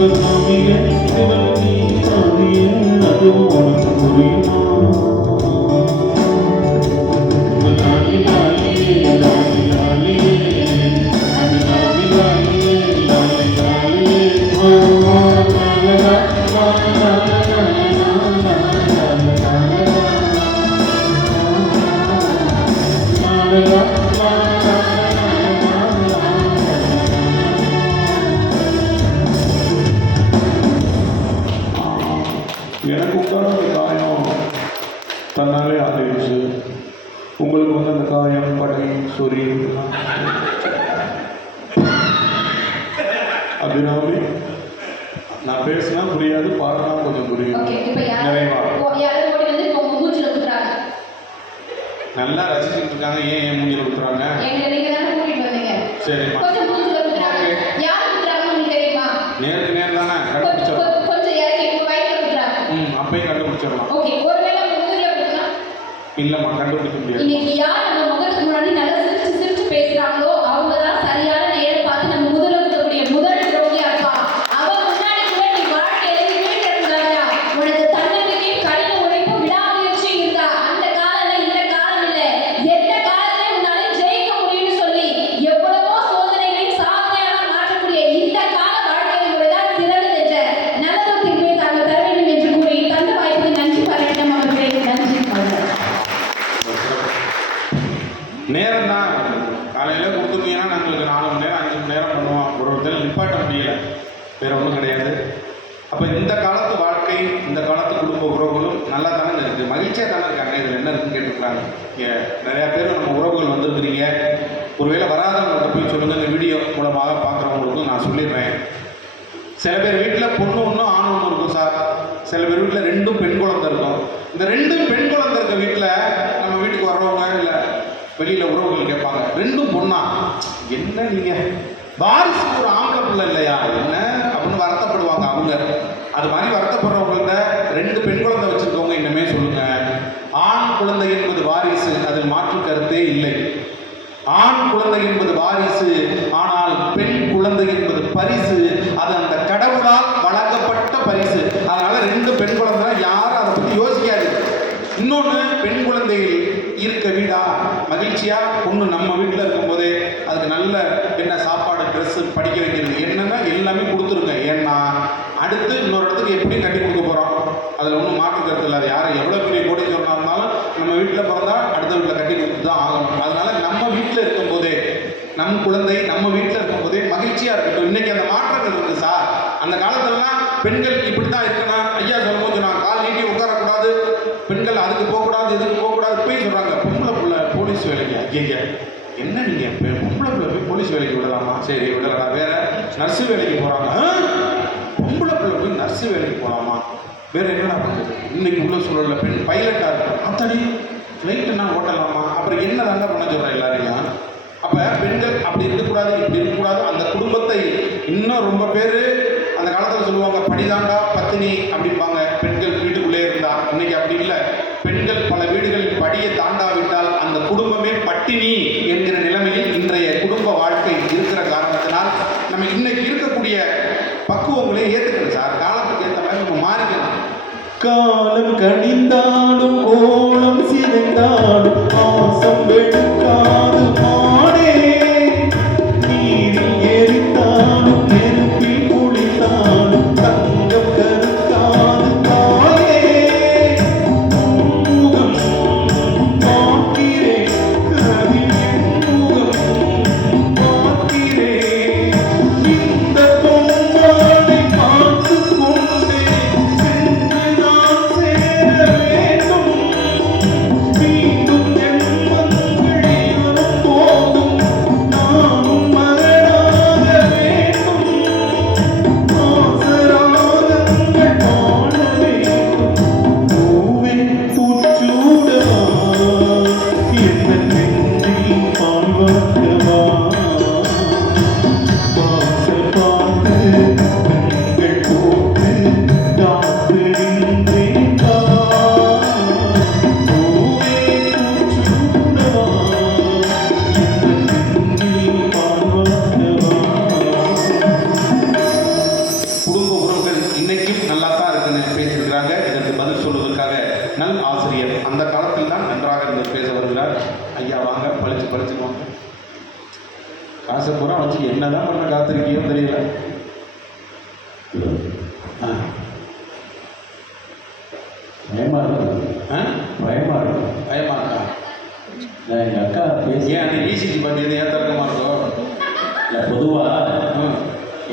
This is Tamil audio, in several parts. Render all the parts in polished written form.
சிவகாமிய சிவனி ஆதிய அதுவும் உனக்கு புரியுமா? லாலி லாலியே லாலி லாலியே லாலி லாலியே லாலி லாலியே எனக்கு உட்கார அந்த காயம் தன்னாலே ஆகிடுச்சு. உங்களுக்கு வந்து அந்த காயம் படை சொறி அபிராமி நான் பேசினா புரியாது, பாடினா கொஞ்சம் புரியும். நிறைவா நல்லா ரசிச்சுட்டு இருக்காங்க. ஏன் என் மூஞ்சில குத்துறாங்க? சரிம்மா, நேருக்கு நேர் தானே கண்டுபிடிச்சிடலாம். அப்பயும் கண்டுபிடிச்சிடலாம். இல்லம்மா, கண்டுபிடிக்க முடியாது. இன்னைக்கு யார் நம்ம முகத்துக்கு முன்னாடி நல்லா சிரிச்சு சிரிச்சு பேசுறாங்களோ அவங்க தான் சரியான நேரம் பார்த்து நம்ம முதல்ல இருக்கக்கூடிய முதல் துரோகியா இருப்பா. அவ முன்னாடி கூட நீ வாழ்க்கையில வீட்டு இருந்தாயா? உனக்கு தன்னம்பிக்கையும் கடின உழைப்பும் விடாமுயற்சியும் இருந்தா அந்த காலம் இந்த காலம் இல்ல. எந்த காலத்துல உன்னால ஜெயிக்க முடியும்னு சொல்லி எவ்வளவோ சோதனைகளையும் சாதனையாக மாற்றக்கூடிய இந்த கால வாழ்க்கை முறைதான் சிறந்த நிஜ நல்லதொரு தீர்ப்பை தாங்கள் தர வேண்டும் என்று கூறி தந்த வாய்ப்புக்கு நன்றி பாராட்டம் அவர்களே. நன்றி. நேரம் தான் காலையில் கொடுத்துருந்தீங்கன்னா நாங்களுக்கு 4 மணி நேரம் 5 மணி நேரம் பண்ணுவோம். ஒரு ஒருத்தர் நிப்பாட்ட முடியல, வேறு ஒன்றும் கிடையாது. அப்போ இந்த காலத்து வாழ்க்கை, இந்த காலத்து குடும்ப உறவுகளும் நல்லா தானே இருக்குது, மகிழ்ச்சியாக தானே இருக்காங்க. இதில் என்ன இருக்குன்னு கேட்டுருக்காங்க. நிறையா பேர் நம்ம உறவுகள் வந்துருக்குறீங்க. ஒருவேளை வராதவங்கள்ட்ட போய் சொல்லுங்கள். இந்த வீடியோ மூலமாக பார்க்குறவங்களுக்கும் நான் சொல்லிடுறேன். சில பேர் வீட்டில் பொண்ணு ஒன்றும் ஆண் ஒன்று இருக்கும் சார். சில பேர் வீட்டில் 2 பெண் குழந்தை இருக்கும். இந்த 2 பெண் குழந்தை இருக்க வீட்டில் நம்ம வீட்டுக்கு வர்றவங்க இல்லை வெளியில் உறவுகள் கேட்பாங்க, 2 பொண்ணா? என்ன நீங்கள் வாரிசுக்கு ஒரு ஆம்பளை பிள்ளை இல்லையா என்ன அப்படின்னு வருத்தப்படுவாங்க அவங்க. அது மாதிரி வருத்தப்படுறவங்கள்ட்ட 2 பெண் குழந்தை வச்சுருக்கவங்க இன்னமே சொல்லுங்கள். ஆண் குழந்தை என்பது வாரிசு, அதில் மாற்று கருத்தே இல்லை. ஆண் குழந்தை என்பது வாரிசு, ஆனால் பெண் குழந்தை என்பது பரிசு. அது அந்த கடவுளால் வழங்கப்பட்ட பரிசு. அதனால 2 பெண் குழந்தை யாரும் அதை பற்றி யோசிக்காது. இன்னொன்று, பெண் குழந்தைகள் இருக்க வீடா மகிழ்ச்சியா? ஒன்று நம்ம வீட்டில் இருக்கும்போதே அதுக்கு நல்ல என்ன சாப்பாடு, ட்ரெஸ்ஸு, படிக்க வைக்கிறது என்னென்னா எல்லாமே கொடுத்துருங்க. ஏன்னா அடுத்து இன்னொரு இடத்துக்கு எப்படி கட்டி கொடுக்க போகிறோம், அதில் ஒன்றும் மாற்று கருத்து இல்லை. அது யாரும் எவ்வளோ பெரிய கோடீஸ்வரனாக இருந்தாலும் நம்ம வீட்டில் பிறந்தா அடுத்த வீட்டில் கட்டி கொடுத்து தான் ஆகணும். அதனால நம்ம வீட்டில் இருக்கும்போதே, நம் குழந்தை நம்ம வீட்டில் இருக்கும்போதே மகிழ்ச்சியாக இருக்கட்டும். இன்னைக்கு அந்த மாற்றங்கள் இருக்குது சார். அந்த காலத்துலலாம் பெண்கள் இப்படி தான் இருக்கணும். ஐயா சொல்லும்போது நான் கால் நீட்டி உட்காரக்கூடாது, பெண்கள் அதுக்கு போகக்கூடாது, இதுக்கு போகக்கூடாது போய் சொல்கிறாங்க. பொம்பளை பிள்ளை போலீஸ் வேலைக்கு, ஐயா என்ன நீங்கள் பொம்பளை பிள்ளை போய் போலீஸ் வேலைக்கு விடலாமா? சரி விடலாம். வேற நர்ஸு வேலைக்கு போகிறாங்க. பொம்பளை பிள்ளை போய் நர்ஸு வேலைக்கு போகலாமா? வேறு என்னடா பண்ணுறது? இன்னைக்கு உள்ள சூழலில் பெண் பைலட்டாக இருக்கும். அத்தனை ஃப்ளைட்டுன்னா ஓட்டலாமா? அப்புறம் என்ன தாங்க பண்ண சொல்கிறேன் எல்லாரையும். அப்போ பெண்கள் அப்படி இருக்கக்கூடாது, இப்படி இருக்கக்கூடாது. அந்த குடும்பத்தை இன்னும் ரொம்ப பேர் அந்த காலத்தில் சொல்லுவாங்க, படிதாண்டா பத்தினி அப்படிம்பாங்க பெண்கள் வீட்டுக்குள்ளே இருந்தா. இன்னைக்கு அப்படி இல்லை. பெண்கள் பல வீடுகளில் படியை தாண்டாவிட்டால் அந்த குடும்பமே பட்டினி என்கிற நிலைமையில் இன்றைய குடும்ப வாழ்க்கை இருக்கிற காரணத்தினால் நம்ம இன்னைக்கு இருக்கக்கூடிய பக்குவங்களை ஏற்றுக்கணும் சார். காலத்துக்கு ஏற்ற மாதிரி நம்ம மாறிக்கலாம். காலம் கணிந்தாலும் கோலம் சிதைந்தாலும் ஆசம் வெடுக்காது மாடே, நீரில் எரித்தாலும் நெருப்பில் குளித்தாலும் தங்கம் கருக்காது தாயே. முகம் பார்க்கிறேன், கவிஞன் முகம் பார்க்கிறேன். இந்த பொம்மானை பார்த்து கொண்டே சென்று நான் சேர வேண்டும். மீண்டும் ஜென்மங்கள் வச்சு என்னதான் பண்ண காத்திருக்கியோ தெரியல. ஆ. பயமா இருக்கும். ஆ? பயமா இருக்கும். பயமா இருக்கா? நான் எங்கள் அக்கா பேசி ஏன் நீ விசிஜி பார்த்தீங்க ஏன் தர்க்கமா இருக்கோ? இல்லை பொதுவாக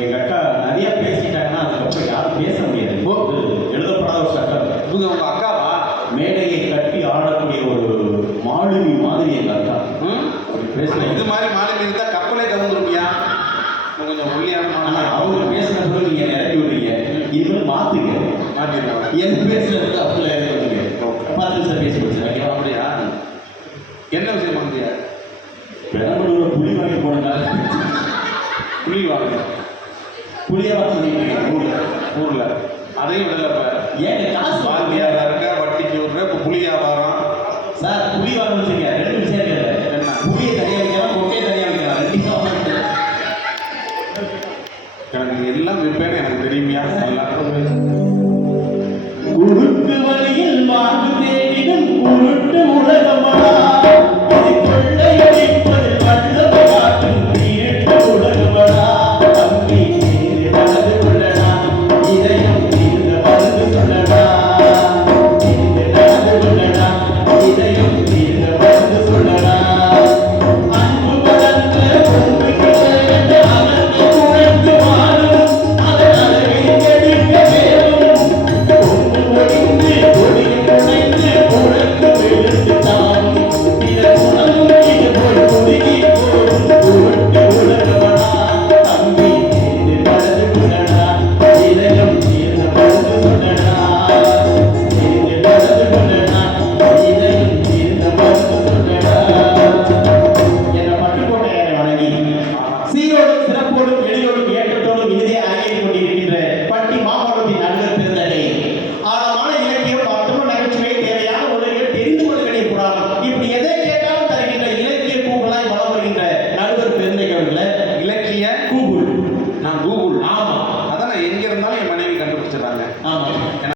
எங்கள் அக்கா நிறையா பேசிட்டாங்கன்னா அதுக்கப்புறம் யாரும் பேச முடியாது. எழுதப்படாத ஒரு சட்டம். இவங்க உங்க அக்காவா? மேடையை கட்டி ஆடக்கூடிய ஒரு மாலுமி மாதிரி எங்கள் அக்கா. அப்படி பேசணும். இது மாதிரி மாலை இருந்தால் கப்பலே கவுந்துருப்பியா? கொஞ்சம் ஒல்லியான ஆனால் அவங்க பேசுனது நீங்கள் இறக்கி விடுறீங்க. இனிமேல் மாற்றுங்க. மாட்டிடுவாங்க. என்ன பேசுறது அப்படில இறக்கி 10 நிமிஷம் பேசி முடிச்சு. அப்படியா? என்ன விஷயம் வந்தியா? பெரம்பலூர் புளி வாங்கி போடுங்க. புளி வாங்க. புளியா வாங்க ஊரில் அதையும் விடலப்ப. ஏன் காசு வாங்கியாரா இருக்க, வட்டிக்கு விடுற, இப்போ புளி வியாபாரம். சார் புளி வாங்க வச்சுங்க. 2 விஷயம் இருக்குது. என்ன? புளியை தனியாக வைக்கலாம், கொட்டையை தனியாக வைக்கலாம். 2 எனக்கு எல்லாம் விற்பேன்னு எனக்கு தெரியுமியா? நல்லா குறுக்கு வழியில் வாங்கு தேடிடும் குருட்டு உலகமடா. இது கொள்ளையடிப்பது வல்லமை காட்டும் இருட்டு உலகமடா. தம்பி